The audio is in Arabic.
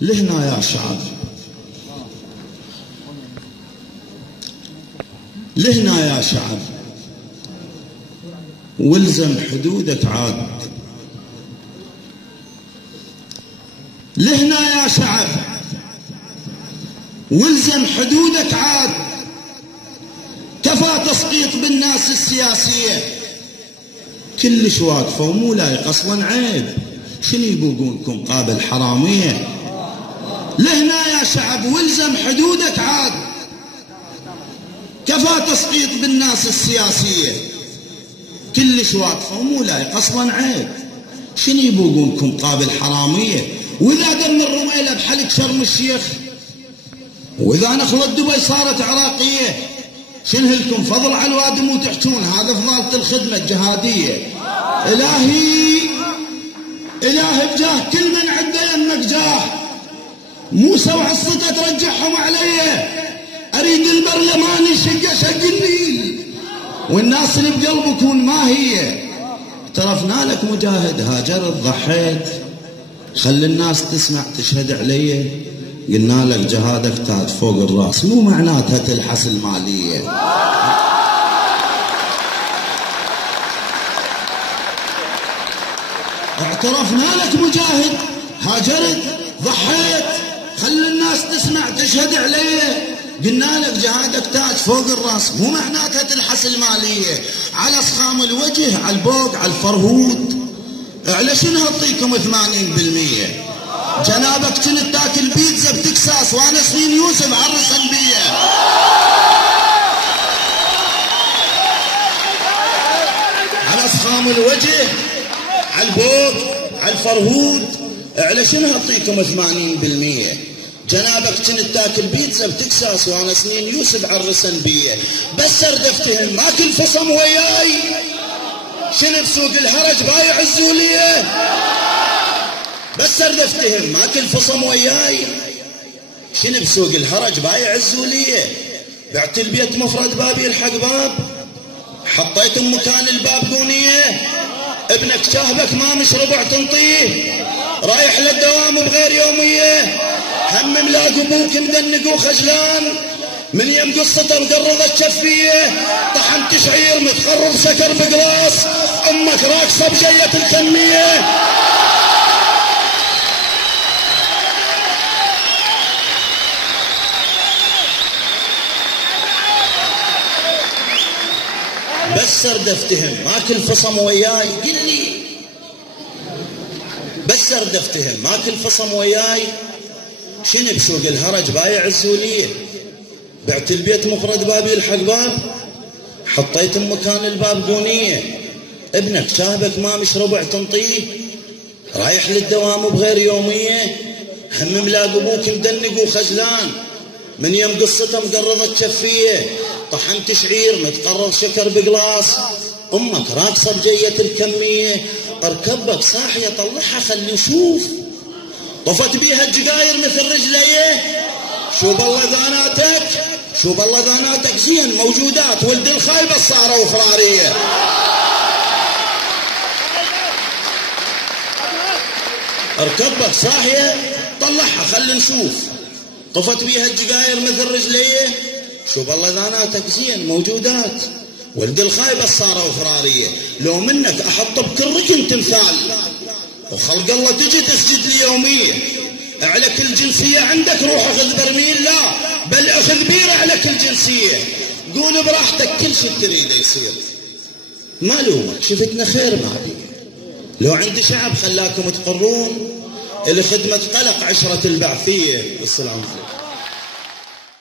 لهنا يا شعب، لهنا يا شعب، والزم حدودك عاد. لهنا يا شعب، والزم حدودك عاد. كفى تسقيط بالناس السياسية، كلش واقفة ومو لايق اصلا، عيب. شنو يبوقونكم قابل حرامية؟ لهنا يا شعب، والزم حدودك عاد. كفى تسقيط بالناس السياسية، كلش واقفة ومو لايق اصلا، عيب. شنو يبوقونكم قابل حرامية؟ واذا دم الرميلة بحلق شرم الشيخ، واذا نخلة دبي صارت عراقية، شنه لكم فضل على الوادم وتحجون هذا فضالة الخدمة الجهادية؟ إلهي إلهي بجاه كل من عنده يمك جاه، موسى وعصته ترجعهم علي. أريد البرلمان يشق شق النيل، والناس اللي بقلبكم ما هي. اعترفنا لك مجاهد، هاجرت ضحيت، خلي الناس تسمع تشهد علي. قلنا لك جهادك تاج فوق الراس، مو معناتها تلحس المالية. اعترفنا لك مجاهد، هاجرت ضحيت، خلي الناس تسمع تشهد علي. قلنا لك جهادك تاج فوق الراس، مو معناتها تلحس المالية. على صخام الوجه، على البوق، على الفرهود، على شنو هعطيكم 80%؟ جنابك كنت تاكل بيتزا بتكساس وانا سنين يوسف عرسن بيه. على صخام الوجه، على البوق، على الفرهود، على شنو هعطيكم 80%؟ جنابك كنت تاكل بيتزا بتكساس وانا سنين يوسف عرسن بيه. بس ارد افتهم، ما كل فصم وياي. شنو بسوق الهرج بايع الزوليه؟ بس ارد افتهم، ما كل فصم وياي. شنو بسوق الهرج بايع الزوليه؟ بعت البيت مفرد بابي الحق باب، حطيت مكان الباب دونيه. ابنك شاهبك ما مش ربع تنطيه، رايح للدوام بغير يوميه. هم ملاق ابوك مدنق وخجلان، من يم قصته مقرضت شفيه. طحنت شعير متخرب شكر بقلاص، امك راكصه بجيه الكميه. بس ارد افتهم، ما كل فصم وياي. قل لي بس ارد افتهم، ما كل فصم وياي. شنو بسوق الهرج بايع الزوليه؟ بعت البيت مفرد بابي الحق باب، حطيت مكان الباب دونيه. ابنك شاهبك ما مش ربع تنطيه، رايح للدوام بغير يوميه. هم ملاق ابوك مدنق وخجلان، من يم قصته مقرضت شفيه. طحنت شعير متقرض شكر بقلاص، امك راقصه بجيه الكميه. اركبك صاحيه طلعها خلي نشوف، طفت بيها الجقاير مثل رجليه. شو بالله ذاناتك، شو بالله ذاناتك زين موجودات، ولد الخايبه صاروا فراريه. اركبك صاحيه طلعها خلي نشوف، طفت بيها الجقاير مثل رجليه. شو بالله ذاناتك زين موجودات، ولد الخايبه صاروا فراريه. لو منك احط بكل ركن تمثال، وخلق الله تجي تسجد لي يوميه. على كل جنسيه عندك روح اخذ برميل، لا بل اخذ بيره على كل جنسيه. قول براحتك كل شيء تريده يصير، ما لومك شفتنا خير ما بي. لو عندي شعب خلاكم تقرون، الخدمه قلق عشره البعثيه. والسلام عليكم.